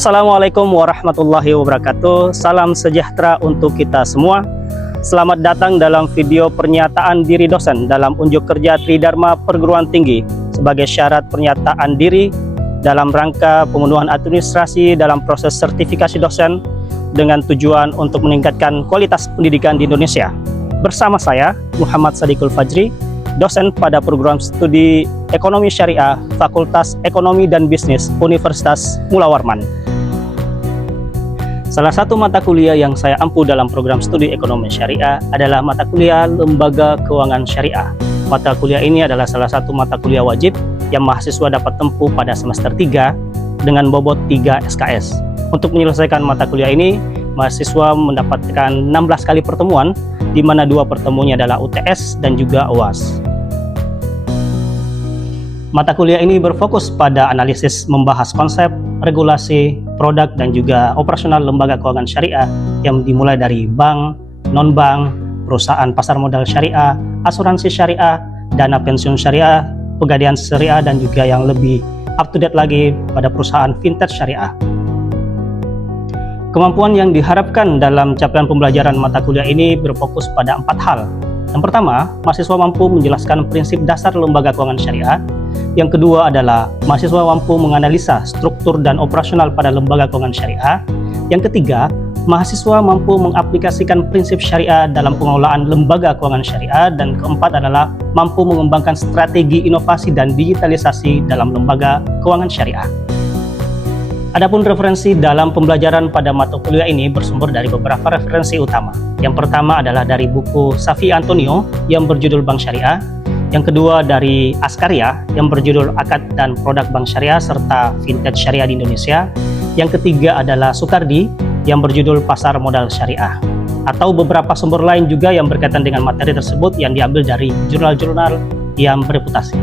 Assalamualaikum warahmatullahi wabarakatuh. Salam sejahtera untuk kita semua. Selamat datang dalam video pernyataan diri dosen dalam unjuk kerja Tridharma Perguruan Tinggi sebagai syarat pernyataan diri dalam rangka pemenuhan administrasi dalam proses sertifikasi dosen dengan tujuan untuk meningkatkan kualitas pendidikan di Indonesia. Bersama saya, Muhammad Sadiqul Fajri, dosen pada program studi Ekonomi Syariah Fakultas Ekonomi dan Bisnis Universitas Mula Warman. Salah satu mata kuliah yang saya ampu dalam program studi Ekonomi Syariah adalah mata kuliah Lembaga Keuangan Syariah. Mata kuliah ini adalah salah satu mata kuliah wajib yang mahasiswa dapat tempuh pada semester 3 dengan bobot 3 SKS. Untuk menyelesaikan mata kuliah ini, mahasiswa mendapatkan 16 kali pertemuan, di mana 2 pertemuannya adalah UTS dan juga UAS. Mata kuliah ini berfokus pada analisis membahas konsep, regulasi, produk, dan juga operasional lembaga keuangan syariah yang dimulai dari bank, non-bank, perusahaan pasar modal syariah, asuransi syariah, dana pensiun syariah, pegadaian syariah, dan juga yang lebih up-to-date lagi pada perusahaan fintech syariah. Kemampuan yang diharapkan dalam capaian pembelajaran mata kuliah ini berfokus pada 4 hal. Yang pertama, mahasiswa mampu menjelaskan prinsip dasar lembaga keuangan syariah. Yang kedua adalah mahasiswa mampu menganalisa struktur dan operasional pada lembaga keuangan syariah. Yang ketiga, mahasiswa mampu mengaplikasikan prinsip syariah dalam pengelolaan lembaga keuangan syariah. Dan keempat adalah mampu mengembangkan strategi inovasi dan digitalisasi dalam lembaga keuangan syariah. Adapun referensi dalam pembelajaran pada mata kuliah ini bersumber dari beberapa referensi utama. Yang pertama adalah dari buku Safi Antonio yang berjudul Bank Syariah. Yang kedua dari Askaria yang berjudul Akad dan Produk Bank Syariah serta Fintech Syariah di Indonesia. Yang ketiga adalah Sukardi yang berjudul Pasar Modal Syariah. Atau beberapa sumber lain juga yang berkaitan dengan materi tersebut yang diambil dari jurnal-jurnal yang bereputasi.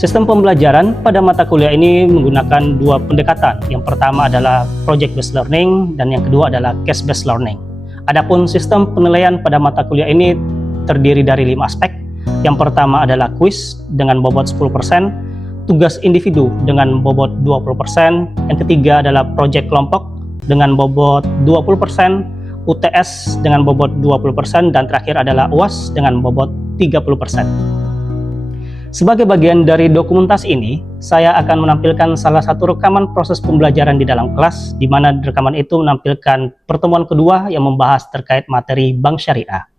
Sistem pembelajaran pada mata kuliah ini menggunakan 2 pendekatan. Yang pertama adalah project based learning dan yang kedua adalah case based learning. Adapun sistem penilaian pada mata kuliah ini terdiri dari 5 aspek. Yang pertama adalah kuis dengan bobot 10%, tugas individu dengan bobot 20%, yang ketiga adalah proyek kelompok dengan bobot 20%, UTS dengan bobot 20%, dan terakhir adalah UAS dengan bobot 30%. Sebagai bagian dari dokumentasi ini, saya akan menampilkan salah satu rekaman proses pembelajaran di dalam kelas, di mana rekaman itu menampilkan pertemuan kedua yang membahas terkait materi Bank Syariah.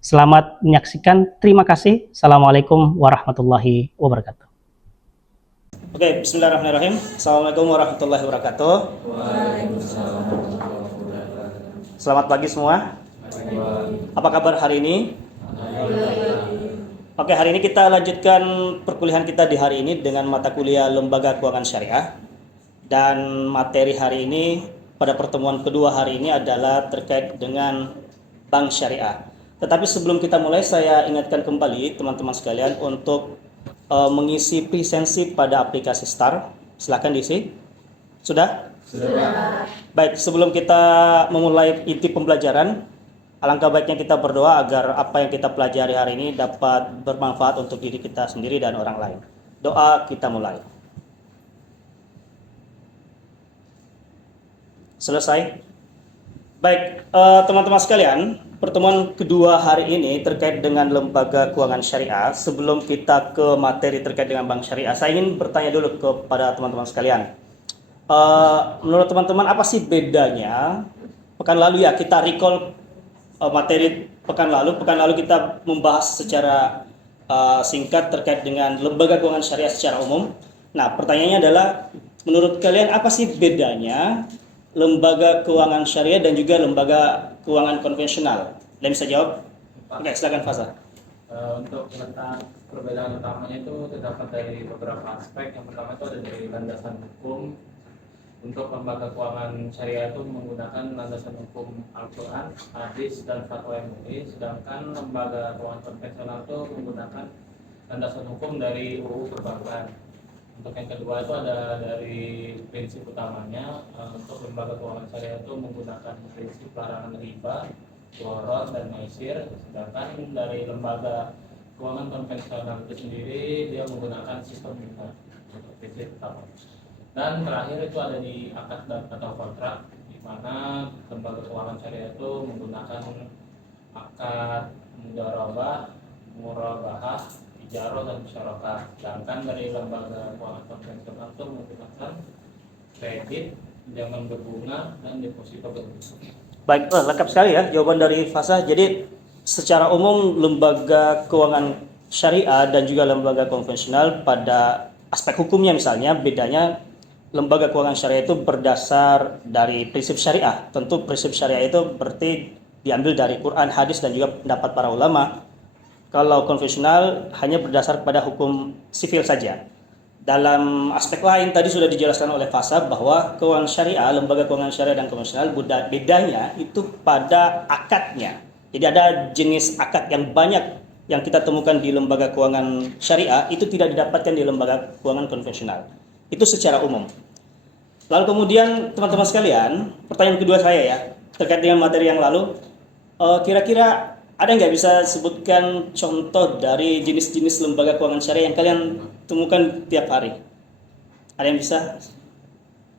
Selamat menyaksikan, terima kasih. Assalamualaikum warahmatullahi wabarakatuh. Oke, bismillahirrahmanirrahim. Assalamualaikum warahmatullahi wabarakatuh. Selamat pagi semua. Apa kabar hari ini? Oke, hari ini kita lanjutkan perkuliahan kita di hari ini dengan mata kuliah Lembaga Keuangan Syariah. Dan materi hari ini, pada pertemuan kedua hari ini adalah terkait dengan Bank Syariah. Tetapi sebelum kita mulai, saya ingatkan kembali teman-teman sekalian untuk mengisi presensi pada aplikasi STAR. Silakan diisi. Sudah? Sudah. Baik, sebelum kita memulai inti pembelajaran, alangkah baiknya kita berdoa agar apa yang kita pelajari hari ini dapat bermanfaat untuk diri kita sendiri dan orang lain. Doa, kita mulai. Selesai? Baik, teman-teman sekalian, pertemuan kedua hari ini terkait dengan Lembaga Keuangan Syariah. Sebelum kita ke materi terkait dengan Bank Syariah, saya ingin bertanya dulu kepada teman-teman sekalian. Menurut teman-teman, apa sih bedanya? Pekan lalu ya, kita recall materi pekan lalu kita membahas secara singkat terkait dengan Lembaga Keuangan Syariah secara umum. Nah, pertanyaannya adalah, menurut kalian apa sih bedanya Lembaga Keuangan Syariah dan juga Lembaga Keuangan Konvensional? Kalian bisa jawab? Oke, silakan Faza. Untuk tentang perbedaan utamanya itu terdapat dari beberapa aspek. Yang pertama itu ada dari landasan hukum. Untuk lembaga keuangan syariah itu menggunakan landasan hukum Al-Quran, hadis, dan fatwa MUI, sedangkan lembaga keuangan konvensional itu menggunakan landasan hukum dari UU Perbankan. Untuk yang kedua itu ada dari prinsip utamanya. Untuk lembaga keuangan syariah itu menggunakan prinsip larangan riba, gharar, dan maisir, sedangkan dari lembaga keuangan konvensional itu sendiri dia menggunakan sistem bunga untuk prinsip utama. Dan terakhir itu ada di akad dan atau kontrak, di mana lembaga keuangan syariah itu menggunakan akad mudharabah, murabahah, ijarah dan musyarakah. Sedangkan dari lembaga keuangan konvensional itu menggunakan kredit, pinjaman berbunga, dan deposito berbunga. Baik, lengkap sekali ya jawaban dari Fasa. Jadi secara umum lembaga keuangan syariah dan juga lembaga konvensional pada aspek hukumnya misalnya bedanya lembaga keuangan syariah itu berdasar dari prinsip syariah. Tentu prinsip syariah itu berarti diambil dari Quran, hadis dan juga pendapat para ulama. Kalau konvensional hanya berdasar pada hukum sivil saja. Dalam aspek lain tadi sudah dijelaskan oleh Fasa bahwa keuangan syariah, lembaga keuangan syariah dan konvensional bedanya itu pada akadnya. Jadi ada jenis akad yang banyak yang kita temukan di lembaga keuangan syariah itu tidak didapatkan di lembaga keuangan konvensional. Itu secara umum. Lalu kemudian teman-teman sekalian, pertanyaan kedua saya ya, terkait dengan materi yang lalu, kira-kira ada nggak bisa sebutkan contoh dari jenis-jenis lembaga keuangan syariah yang kalian temukan tiap hari? Ada yang bisa?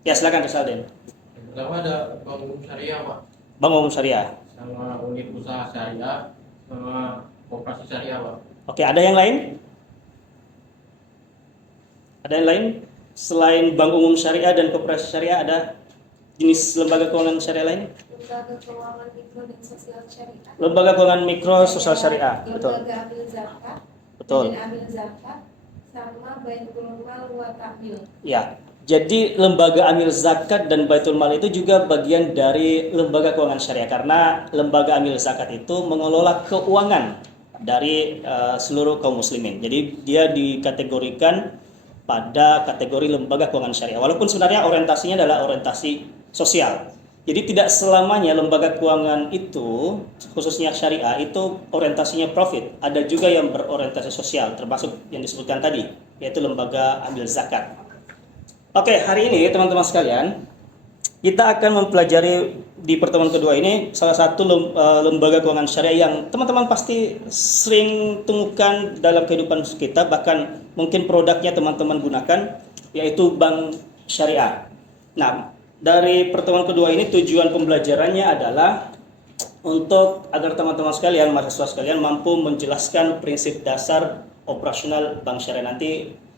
Ya silakan Salden. Yang pertama ada bank umum syariah, Pak. Bank umum syariah. Sama unit usaha syariah, sama koperasi syariah, Pak. Oke, ada yang lain? Ada yang lain? Selain bank umum syariah dan koperasi syariah, ada jenis lembaga keuangan syariah lain? Lembaga keuangan mikro dan sosial syariah. Lembaga keuangan mikro sosial syariah, betul. Lembaga amil zakat. Betul. Dan amil zakat sama baitul mal wa ta'mil. Ya. Jadi lembaga amil zakat dan baitul mal itu juga bagian dari lembaga keuangan syariah karena lembaga amil zakat itu mengelola keuangan dari seluruh kaum muslimin. Jadi dia dikategorikan pada kategori lembaga keuangan syariah. Walaupun sebenarnya orientasinya adalah orientasi sosial. Jadi tidak selamanya lembaga keuangan itu, khususnya syariah, itu orientasinya profit. Ada juga yang berorientasi sosial, termasuk yang disebutkan tadi, yaitu lembaga amil zakat. Oke, hari ini teman-teman sekalian, kita akan mempelajari di pertemuan kedua ini salah satu lembaga keuangan syariah yang teman-teman pasti sering temukan dalam kehidupan kita, bahkan mungkin produknya teman-teman gunakan, yaitu bank syariah. Nah, dari pertemuan kedua ini tujuan pembelajarannya adalah untuk agar teman-teman sekalian, mahasiswa sekalian mampu menjelaskan prinsip dasar operasional bank syariah. Nanti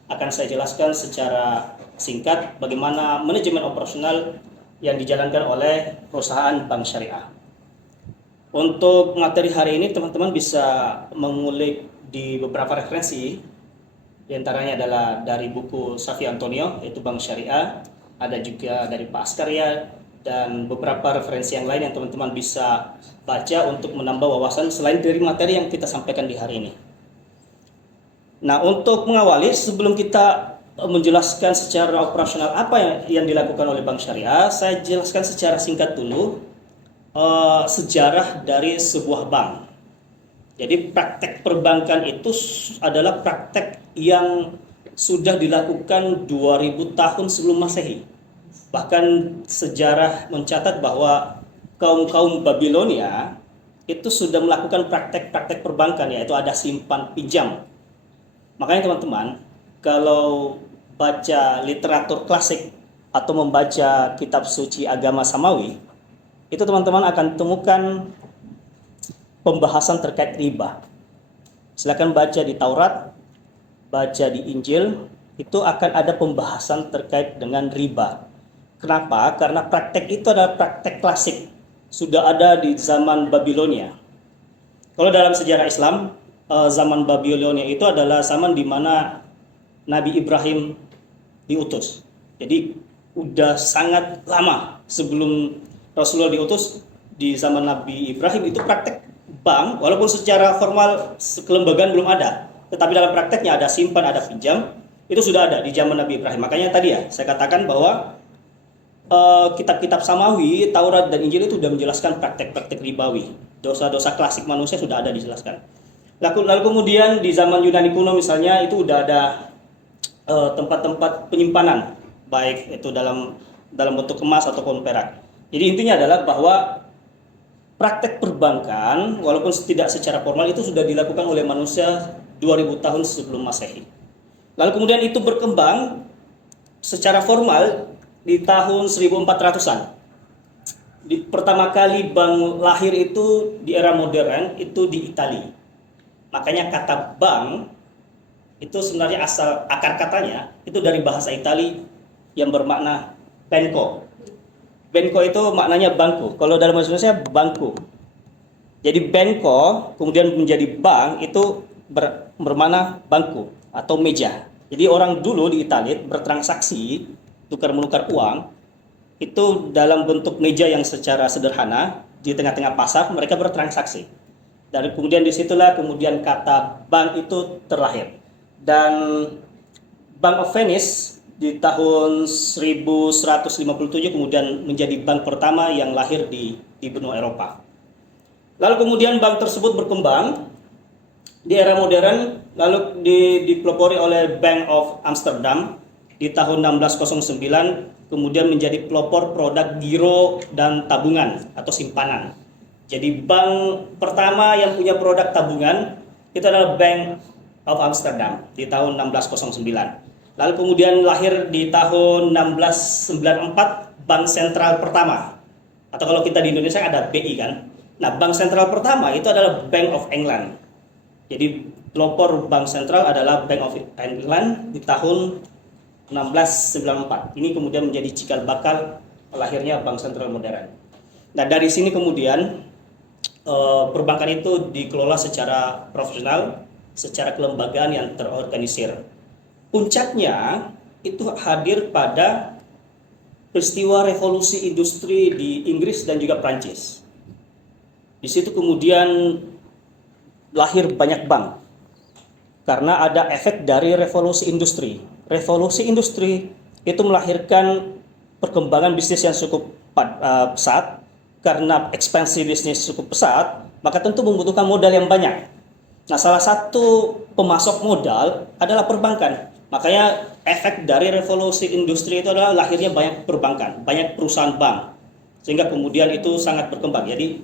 akan saya jelaskan secara singkat bagaimana manajemen operasional yang dijalankan oleh perusahaan bank syariah. Untuk materi hari ini teman-teman bisa mengulik di beberapa referensi. Di antaranya adalah dari buku Safi Antonio, yaitu Bank Syariah, ada juga dari Pak Askarya, dan beberapa referensi yang lain yang teman-teman bisa baca untuk menambah wawasan selain dari materi yang kita sampaikan di hari ini. Nah, untuk mengawali sebelum kita menjelaskan secara operasional apa yang dilakukan oleh Bank Syariah, saya jelaskan secara singkat dulu sejarah dari sebuah bank. Jadi praktek perbankan itu adalah praktek yang sudah dilakukan 2000 tahun sebelum Masehi. Bahkan sejarah mencatat bahwa kaum Babilonia itu sudah melakukan praktek-praktek perbankan, yaitu ada simpan pinjam. Makanya teman-teman, kalau baca literatur klasik atau membaca kitab suci agama Samawi, itu teman-teman akan temukan pembahasan terkait riba. Silakan baca di Taurat, baca di Injil, itu akan ada pembahasan terkait dengan riba. Kenapa? Karena praktek itu adalah praktek klasik, sudah ada di zaman Babilonia. Kalau dalam sejarah Islam, zaman Babilonia itu adalah zaman di mana Nabi Ibrahim diutus. Jadi udah sangat lama sebelum Rasulullah diutus. Di zaman Nabi Ibrahim itu praktek bank, walaupun secara formal kelembagaan belum ada, tetapi dalam prakteknya ada simpan, ada pinjam, itu sudah ada di zaman Nabi Ibrahim. Makanya tadi ya saya katakan bahwa kitab-kitab Samawi, Taurat dan Injil itu sudah menjelaskan praktek-praktek ribawi. Dosa-dosa klasik manusia sudah ada dijelaskan. Lalu kemudian di zaman Yunani kuno misalnya itu udah ada tempat-tempat penyimpanan, baik itu dalam bentuk emas ataupun perak. Jadi intinya adalah bahwa praktek perbankan walaupun tidak secara formal itu sudah dilakukan oleh manusia 2000 tahun sebelum Masehi. Lalu kemudian itu berkembang secara formal di tahun 1400-an. Pertama kali bank lahir itu di era modern itu di Italia. Makanya kata bank itu sebenarnya asal akar katanya itu dari bahasa Italia yang bermakna benko. Benko itu maknanya bangku. Kalau dalam bahasa Indonesia bangku. Jadi benko kemudian menjadi bank itu bermakna bangku atau meja. Jadi orang dulu di Italia bertransaksi tukar menukar uang itu dalam bentuk meja yang secara sederhana di tengah-tengah pasar mereka bertransaksi. Dan kemudian disitulah kemudian kata bank itu terlahir. Dan Bank of Venice di tahun 1157 kemudian menjadi bank pertama yang lahir di benua Eropa. Lalu kemudian bank tersebut berkembang di era modern, lalu dipelopori oleh Bank of Amsterdam di tahun 1609, kemudian menjadi pelopor produk giro dan tabungan atau simpanan. Jadi bank pertama yang punya produk tabungan itu adalah Bank of Amsterdam di tahun 1609. Lalu kemudian lahir di tahun 1694 Bank Sentral pertama. Atau kalau kita di Indonesia ada BI kan. Nah, Bank Sentral pertama itu adalah Bank of England. Jadi pelopor Bank Sentral adalah Bank of England di tahun 1694. Ini kemudian menjadi cikal bakal lahirnya bank sentral modern. Nah, dari sini kemudian perbankan itu dikelola secara profesional, secara kelembagaan yang terorganisir. Puncaknya itu hadir pada peristiwa revolusi industri di Inggris dan juga Prancis. Di situ kemudian lahir banyak bank karena ada efek dari revolusi industri. Revolusi industri itu melahirkan perkembangan bisnis yang cukup pesat. Karena ekspansi bisnis cukup pesat, maka tentu membutuhkan modal yang banyak. Nah, salah satu pemasok modal adalah perbankan. Makanya efek dari revolusi industri itu adalah lahirnya banyak perbankan, banyak perusahaan bank. Sehingga kemudian itu sangat berkembang. Jadi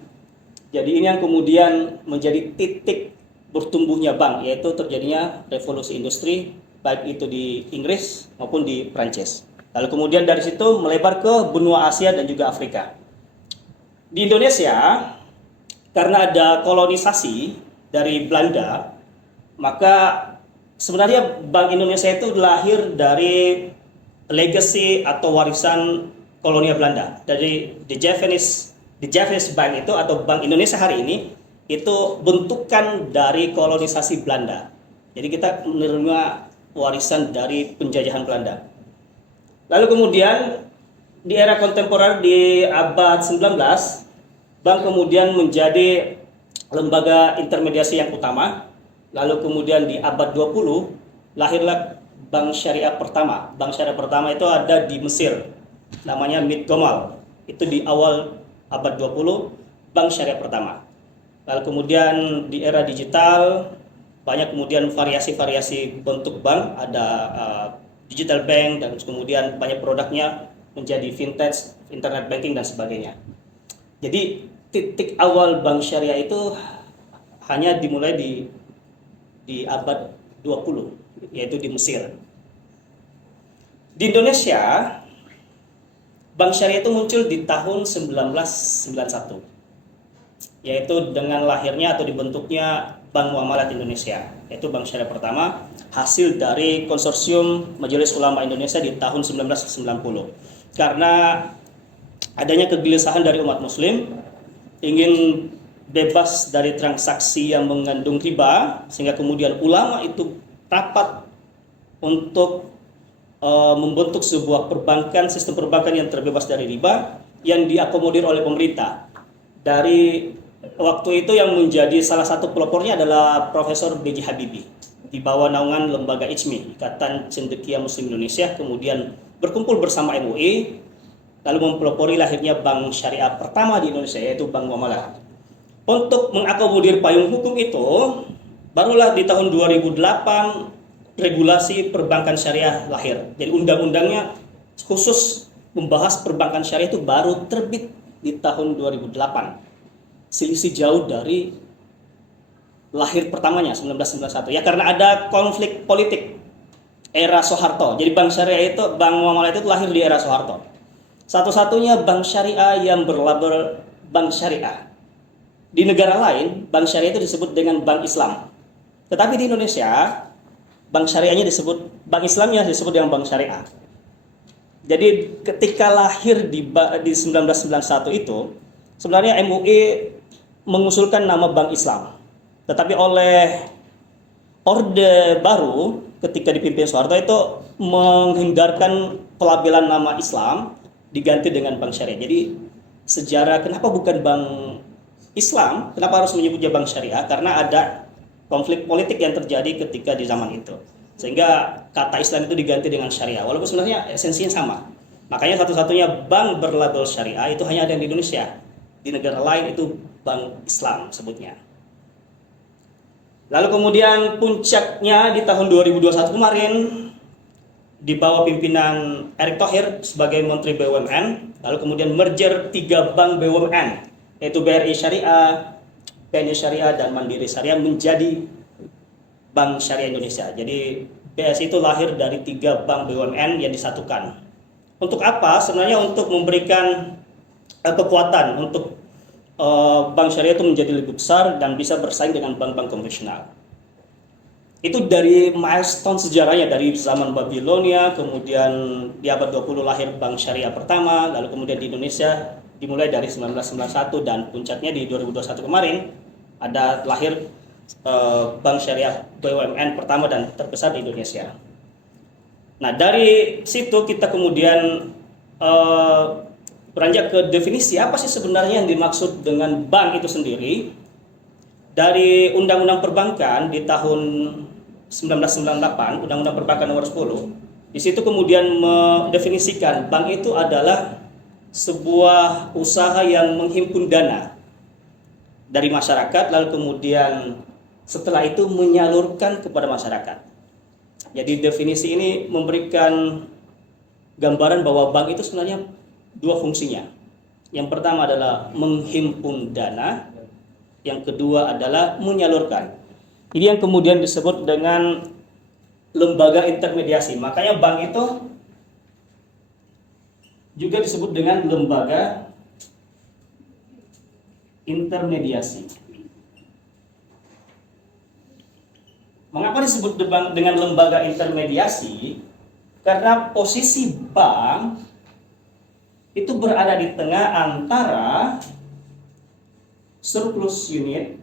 ini yang kemudian menjadi titik bertumbuhnya bank, yaitu terjadinya revolusi industri, baik itu di Inggris maupun di Prancis. Lalu kemudian dari situ melebar ke benua Asia dan juga Afrika. Di Indonesia, karena ada kolonisasi dari Belanda, maka sebenarnya Bank Indonesia itu lahir dari legacy atau warisan kolonial Belanda. Dari the Javanese Bank itu atau Bank Indonesia hari ini itu bentukan dari kolonisasi Belanda. Jadi kita menerima warisan dari penjajahan Belanda. Lalu kemudian di era kontemporer di abad 19, bank kemudian menjadi lembaga intermediasi yang utama. Lalu kemudian di abad 20 lahirlah bank syariah pertama. Bank syariah pertama itu ada di Mesir. Namanya Mit Gomal. Itu di awal abad 20 bank syariah pertama. Lalu kemudian di era digital banyak kemudian variasi-variasi bentuk bank, ada digital bank dan kemudian banyak produknya menjadi fintech, internet banking dan sebagainya. Jadi titik awal bank syariah itu hanya dimulai di abad 20, yaitu di Mesir. Di Indonesia, bank syariah itu muncul di tahun 1991. Yaitu dengan lahirnya atau dibentuknya Bank Muamalat Indonesia, yaitu bank syariah pertama, hasil dari konsorsium Majelis Ulama Indonesia di tahun 1990. Karena adanya kegelisahan dari umat muslim ingin bebas dari transaksi yang mengandung riba, sehingga kemudian ulama itu rapat untuk membentuk sebuah perbankan, sistem perbankan yang terbebas dari riba yang diakomodir oleh pemerintah. Dari waktu itu yang menjadi salah satu pelopornya adalah Profesor B.J. Habibie di bawah naungan lembaga ICMI, Ikatan Cendekia Muslim Indonesia, kemudian berkumpul bersama MUI lalu mempelopori lahirnya bank syariah pertama di Indonesia, yaitu Bank Muamalat. Untuk mengakomodir payung hukum itu, barulah di tahun 2008 regulasi perbankan syariah lahir. Jadi undang-undangnya khusus membahas perbankan syariah itu baru terbit di tahun 2008. Selisih jauh dari lahir pertamanya 1991 ya, karena ada konflik politik era Soeharto. Jadi bank syariah itu, Bank Muamalah itu lahir di era Soeharto. Satu-satunya bank syariah yang berlabel bank syariah. Di negara lain, bank syariah itu disebut dengan bank Islam. Tetapi di Indonesia, bank syariahnya disebut, bank Islamnya disebut dengan bank syariah. Jadi ketika lahir di 1991 itu, sebenarnya MUI mengusulkan nama bank Islam. Tetapi oleh Orde Baru ketika dipimpin Soeharto itu menghindarkan pelabelan nama Islam, diganti dengan bank syariah. Jadi sejarah kenapa bukan bank Islam, kenapa harus menyebutnya bank syariah? Karena ada konflik politik yang terjadi ketika di zaman itu. Sehingga kata Islam itu diganti dengan syariah, walaupun sebenarnya esensinya sama. Makanya satu-satunya bank berlabel syariah itu hanya ada di Indonesia. Di negara lain itu bank Islam sebutnya. Lalu kemudian puncaknya di tahun 2021 kemarin, di bawah pimpinan Erick Thohir sebagai Menteri BUMN, lalu kemudian merger 3 bank BUMN, yaitu BRI Syariah, BNI Syariah, dan Mandiri Syariah menjadi Bank Syariah Indonesia. Jadi BSI itu lahir dari 3 bank BUMN yang disatukan. Untuk apa? Sebenarnya untuk memberikan kekuatan untuk bank syariah itu menjadi lebih besar dan bisa bersaing dengan bank-bank konvensional. Itu dari milestone sejarahnya, dari zaman Babilonia, kemudian di abad 20 lahir bank syariah pertama, lalu kemudian di Indonesia dimulai dari 1991 dan puncaknya di 2021 kemarin ada lahir bank syariah BUMN pertama dan terbesar di Indonesia. Nah, dari situ kita kemudian beranjak ke definisi apa sih sebenarnya yang dimaksud dengan bank itu sendiri. Dari Undang-Undang Perbankan di tahun 1998, Undang-Undang Perbankan nomor 10, di situ kemudian mendefinisikan bank itu adalah sebuah usaha yang menghimpun dana dari masyarakat, lalu kemudian setelah itu menyalurkan kepada masyarakat. Jadi definisi ini memberikan gambaran bahwa bank itu sebenarnya 2 fungsinya. Yang pertama adalah menghimpun dana, yang kedua adalah menyalurkan. Ini yang kemudian disebut dengan lembaga intermediasi. Makanya bank itu juga disebut dengan lembaga intermediasi. Mengapa disebut dengan lembaga intermediasi? Karena posisi bank itu berada di tengah antara surplus unit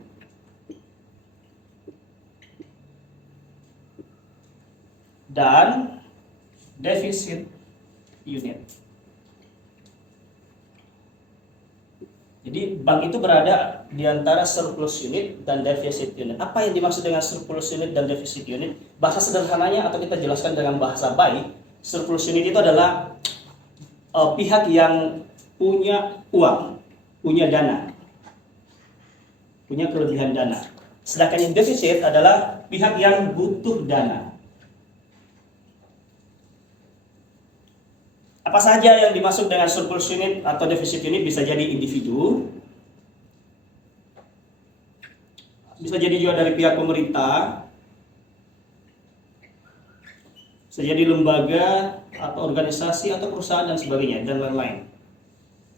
dan defisit unit. Jadi bank itu berada di antara surplus unit dan defisit unit. Apa yang dimaksud dengan surplus unit dan defisit unit? Bahasa sederhananya atau kita jelaskan dengan bahasa baik, surplus unit itu adalah pihak yang punya uang, punya dana, punya kelebihan dana. Sedangkan yang defisit adalah pihak yang butuh dana. Apa saja yang dimaksud dengan surplus unit atau defisit unit? Bisa jadi individu, bisa jadi juga dari pihak pemerintah, bisa jadi lembaga atau organisasi atau perusahaan dan sebagainya dan lain-lain.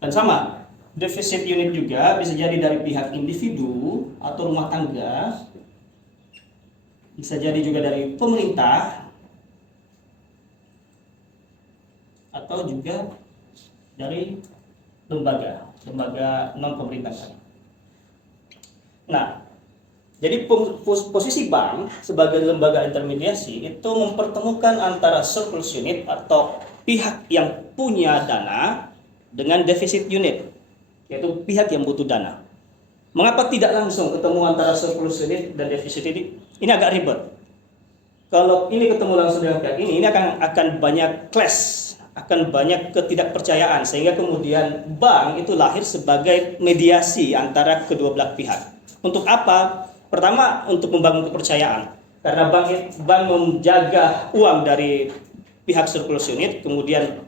Dan sama, defisit unit juga bisa jadi dari pihak individu atau rumah tangga, bisa jadi juga dari pemerintah, atau juga dari lembaga non pemerintahan. Nah, jadi posisi bank sebagai lembaga intermediasi itu mempertemukan antara surplus unit atau pihak yang punya dana dengan defisit unit, yaitu pihak yang butuh dana. Mengapa tidak langsung ketemu antara surplus unit dan defisit unit? Ini agak ribet. Kalau ini ketemu langsung dengan pihak ini akan banyak clash, akan banyak ketidakpercayaan, sehingga kemudian bank itu lahir sebagai mediasi antara kedua belah pihak. Untuk apa? Pertama, untuk membangun kepercayaan, karena bank menjaga uang dari pihak surplus unit, kemudian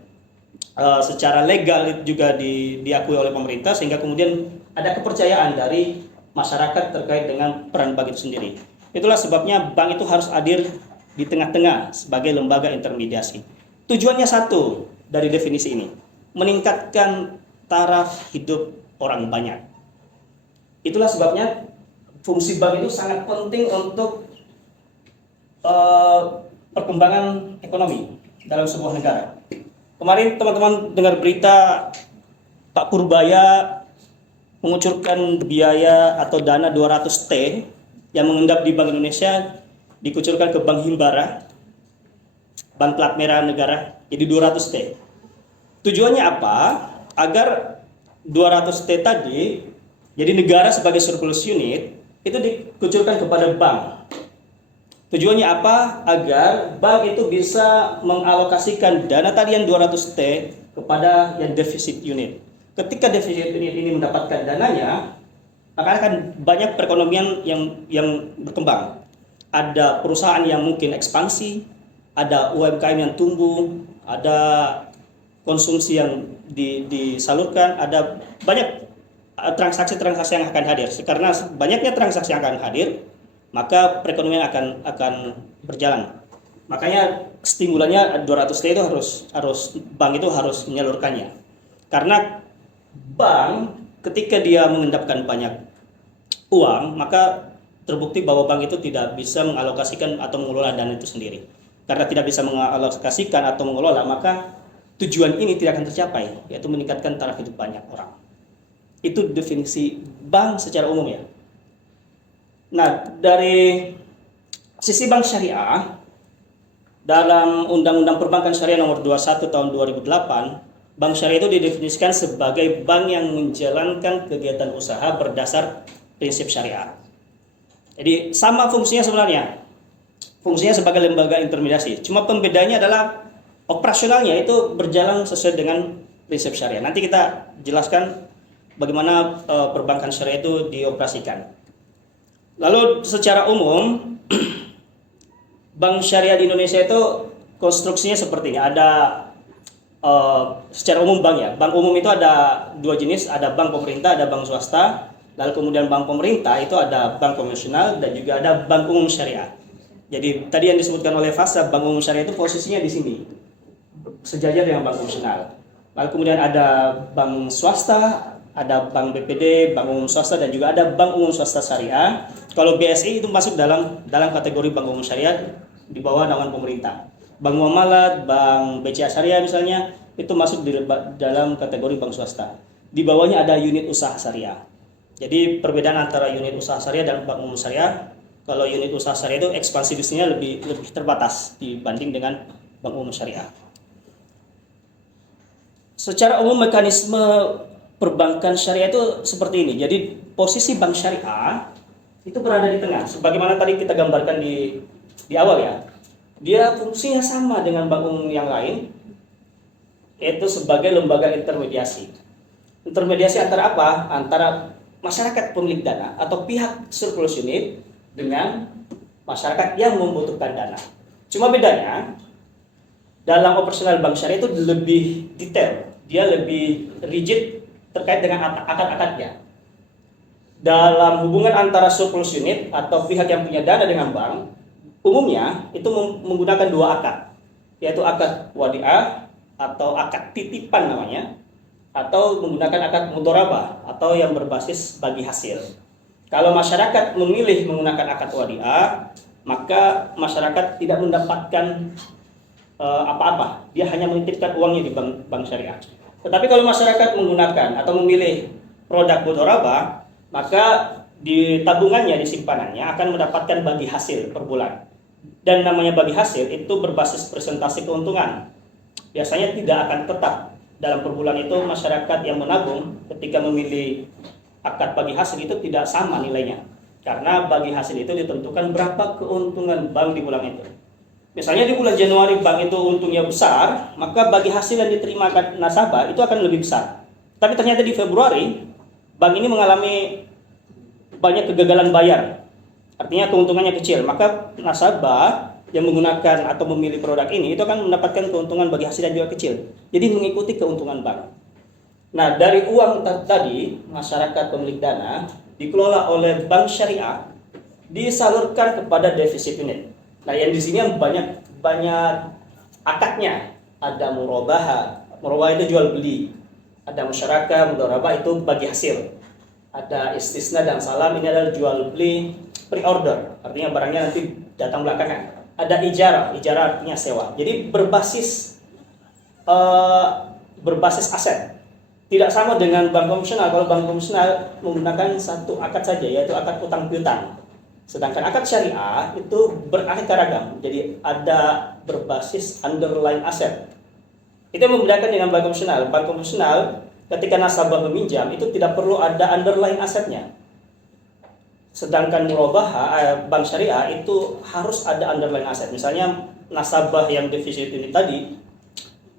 secara legal juga diakui oleh pemerintah, sehingga kemudian ada kepercayaan dari masyarakat terkait dengan peran bank itu sendiri. Itulah sebabnya bank itu harus hadir di tengah-tengah sebagai lembaga intermediasi. Tujuannya satu dari definisi ini, meningkatkan taraf hidup orang banyak. Itulah sebabnya fungsi bank itu sangat penting untuk perkembangan ekonomi dalam sebuah negara. Kemarin teman-teman dengar berita Pak Purbaya mengucurkan biaya atau dana 200 T yang mengendap di Bank Indonesia dikucurkan ke Bank Himbara, Bank Plat Merah Negara, jadi 200 T. Tujuannya apa? Agar 200 T tadi, jadi negara sebagai surplus unit, itu dikucurkan kepada bank. Tujuannya apa? Agar bank itu bisa mengalokasikan dana tadi yang 200 T kepada yang defisit unit. Ketika defisit unit ini mendapatkan dananya, maka akan banyak perekonomian yang berkembang. Ada perusahaan yang mungkin ekspansi, ada UMKM yang tumbuh, ada konsumsi yang disalurkan, ada banyak transaksi-transaksi yang akan hadir. Karena banyaknya transaksi yang akan hadir, maka perekonomian akan berjalan. Makanya stimulannya 200 T itu harus bank itu harus menyalurkannya. Karena bank ketika dia mengendapkan banyak uang, maka terbukti bahwa bank itu tidak bisa mengalokasikan atau mengelola dana itu sendiri. Karena tidak bisa mengalokasikan atau mengelola, maka tujuan ini tidak akan tercapai, yaitu meningkatkan taraf hidup banyak orang. Itu definisi bank secara umum ya. Nah, dari sisi bank syariah, dalam Undang-Undang Perbankan Syariah Nomor 21 Tahun 2008, bank syariah itu didefinisikan sebagai bank yang menjalankan kegiatan usaha berdasar prinsip syariah. Jadi sama fungsinya sebenarnya. Fungsinya sebagai lembaga intermediasi. Cuma pembedanya adalah operasionalnya itu berjalan sesuai dengan prinsip syariah. Nanti kita jelaskan bagaimana perbankan syariah itu dioperasikan. Lalu secara umum bank syariah di Indonesia itu konstruksinya seperti ini. Ada secara umum bank ya. Bank umum itu ada dua jenis, ada bank pemerintah, ada bank swasta. Lalu kemudian bank pemerintah itu ada bank konvensional dan juga ada bank umum syariah. Jadi tadi yang disebutkan oleh Fasa, bank umum syariah itu posisinya di sini, sejajar dengan bank konvensional. Lalu kemudian ada bank swasta, ada bank BPD, bank umum swasta, dan juga ada bank umum swasta syariah. Kalau BSI itu masuk dalam kategori bank umum syariah di bawah naungan pemerintah. Bank Muamalat, bank BCA Syariah misalnya, itu masuk di dalam kategori bank swasta. Di bawahnya ada unit usaha syariah. Jadi perbedaan antara unit usaha syariah dan bank umum syariah, kalau unit usaha syariah itu ekspansi bisnisnya lebih terbatas dibanding dengan bank umum syariah. Secara umum mekanisme perbankan syariah itu seperti ini. Jadi posisi bank syariah itu berada di tengah. Sebagaimana tadi kita gambarkan di awal ya. Dia fungsinya sama dengan bank umum yang lain, yaitu sebagai lembaga intermediasi. Intermediasi antara apa? Antara masyarakat pemilik dana atau pihak surplus unit dengan masyarakat yang membutuhkan dana. Cuma bedanya dalam operasional bank syariah itu lebih detail, dia lebih rigid terkait dengan akad-akadnya. Dalam hubungan antara surplus unit atau pihak yang punya dana dengan bank, umumnya itu menggunakan dua akad, yaitu akad wadiah atau akad titipan namanya, atau menggunakan akad mudharabah atau yang berbasis bagi hasil. Kalau masyarakat memilih menggunakan akad wadiah, maka masyarakat tidak mendapatkan apa-apa. Dia hanya menitipkan uangnya di bank syariah. Tetapi kalau masyarakat menggunakan atau memilih produk mudharabah, maka di tabungannya, di simpanannya akan mendapatkan bagi hasil per bulan. Dan namanya bagi hasil itu berbasis presentasi keuntungan. Biasanya tidak akan tetap. Dalam per bulan itu masyarakat yang menabung ketika memilih akad bagi hasil itu tidak sama nilainya. Karena bagi hasil itu ditentukan berapa keuntungan bank di bulan itu. Misalnya di bulan Januari bank itu untungnya besar, maka bagi hasil yang diterima nasabah itu akan lebih besar. Tapi ternyata di Februari bank ini mengalami banyak kegagalan bayar. Artinya keuntungannya kecil, maka nasabah yang menggunakan atau memilih produk ini itu akan mendapatkan keuntungan bagi hasil yang juga kecil. Jadi mengikuti keuntungan bank. Nah, dari uang tadi masyarakat pemilik dana dikelola oleh bank syariah disalurkan kepada defisit unit. Nah, yang di sini yang banyak akadnya. Ada murabahah. Murabahah itu jual beli. Ada musyarakah, mudharabah itu bagi hasil. Ada istisna dan salam, ini adalah jual beli pre-order. Artinya barangnya nanti datang belakangan. Ada ijarah, ijarah artinya sewa. Jadi berbasis aset. Tidak sama dengan bank konvensional. Kalau bank konvensional menggunakan satu akad saja, yaitu akad utang piutang. Sedangkan akad syariah itu beraneka ragam. Jadi ada berbasis underlying asset. Itu yang membedakan dengan bank konvensional. Bank konvensional ketika nasabah meminjam itu tidak perlu ada underlying asetnya. Sedangkan murabahah bank syariah itu harus ada underlying aset. Misalnya nasabah yang defisit ini tadi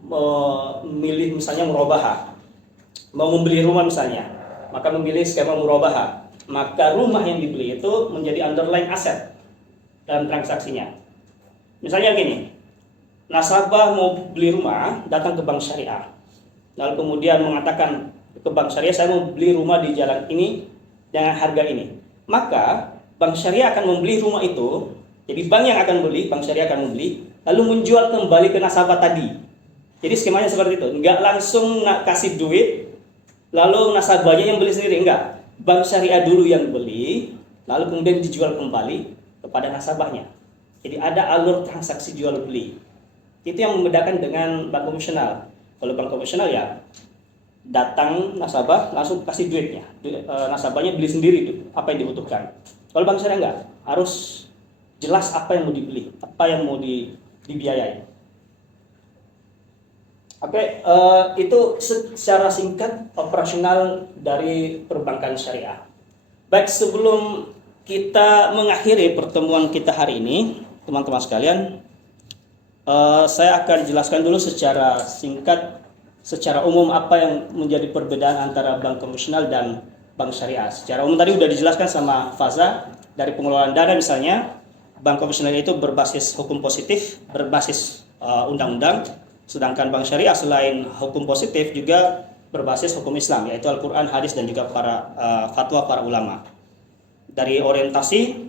memilih misalnya murabahah, mau membeli rumah misalnya, maka memilih skema murabahah. Maka rumah yang dibeli itu menjadi underlying aset dalam transaksinya. Misalnya gini, nasabah mau beli rumah, datang ke bank syariah, lalu kemudian mengatakan ke bank syariah, saya mau beli rumah di jalan ini dengan harga ini. Maka bank syariah akan membeli rumah itu. Jadi bank yang akan beli, bank syariah akan membeli, lalu menjual kembali ke nasabah tadi. Jadi skemanya seperti itu, nggak langsung kasih duit, lalu nasabahnya yang beli sendiri, enggak. Bank syariah dulu yang beli, lalu kemudian dijual kembali kepada nasabahnya. Jadi ada alur transaksi jual beli. Itu yang membedakan dengan bank konvensional. Kalau bank konvensional ya datang nasabah langsung kasih duitnya, nasabahnya beli sendiri itu apa yang dibutuhkan. Kalau bank syariah enggak, harus jelas apa yang mau dibeli, apa yang mau dibiayai. Oke, itu secara singkat operasional dari perbankan syariah. Baik, sebelum kita mengakhiri pertemuan kita hari ini, teman-teman sekalian, saya akan jelaskan dulu secara singkat, secara umum apa yang menjadi perbedaan antara bank konvensional dan bank syariah. Secara umum tadi sudah dijelaskan sama Faza, dari pengelolaan dana misalnya, bank konvensional itu berbasis hukum positif, berbasis undang-undang. Sedangkan bank syariah selain hukum positif juga berbasis hukum Islam, yaitu Al-Quran, hadis, dan juga para fatwa para ulama. Dari orientasi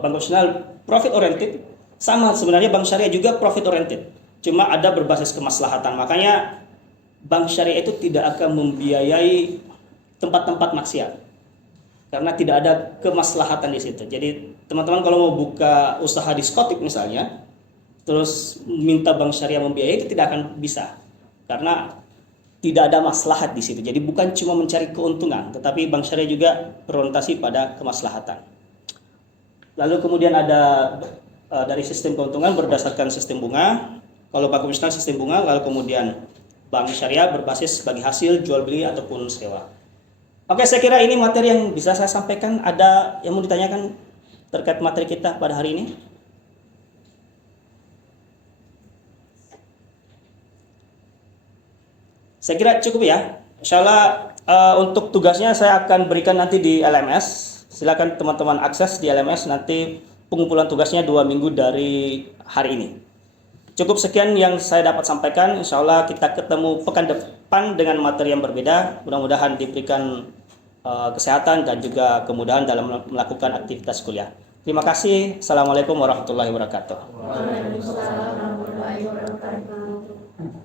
bank konvensional profit oriented, sama sebenarnya bank syariah juga profit oriented, cuma ada berbasis kemaslahatan. Makanya bank syariah itu tidak akan membiayai tempat-tempat maksiat karena tidak ada kemaslahatan di situ. Jadi teman-teman kalau mau buka usaha diskotik misalnya, terus minta bank syariah membiayai, itu tidak akan bisa karena tidak ada maslahat di situ. Jadi bukan cuma mencari keuntungan, tetapi bank syariah juga berorientasi pada kemaslahatan. Lalu kemudian ada dari sistem keuntungan berdasarkan sistem bunga. Kalau bank konvensional sistem bunga, lalu kemudian bank syariah berbasis bagi hasil jual beli ataupun sewa. Oke, saya kira ini materi yang bisa saya sampaikan. Ada yang mau ditanyakan terkait materi kita pada hari ini? Saya kira cukup ya. Insyaallah untuk tugasnya saya akan berikan nanti di LMS. Silakan teman-teman akses di LMS, nanti pengumpulan tugasnya 2 minggu dari hari ini. Cukup sekian yang saya dapat sampaikan. Insyaallah kita ketemu pekan depan dengan materi yang berbeda. Mudah-mudahan diberikan kesehatan dan juga kemudahan dalam melakukan aktivitas kuliah. Terima kasih. Assalamualaikum warahmatullahi wabarakatuh. Waalaikumsalam warahmatullahi wabarakatuh.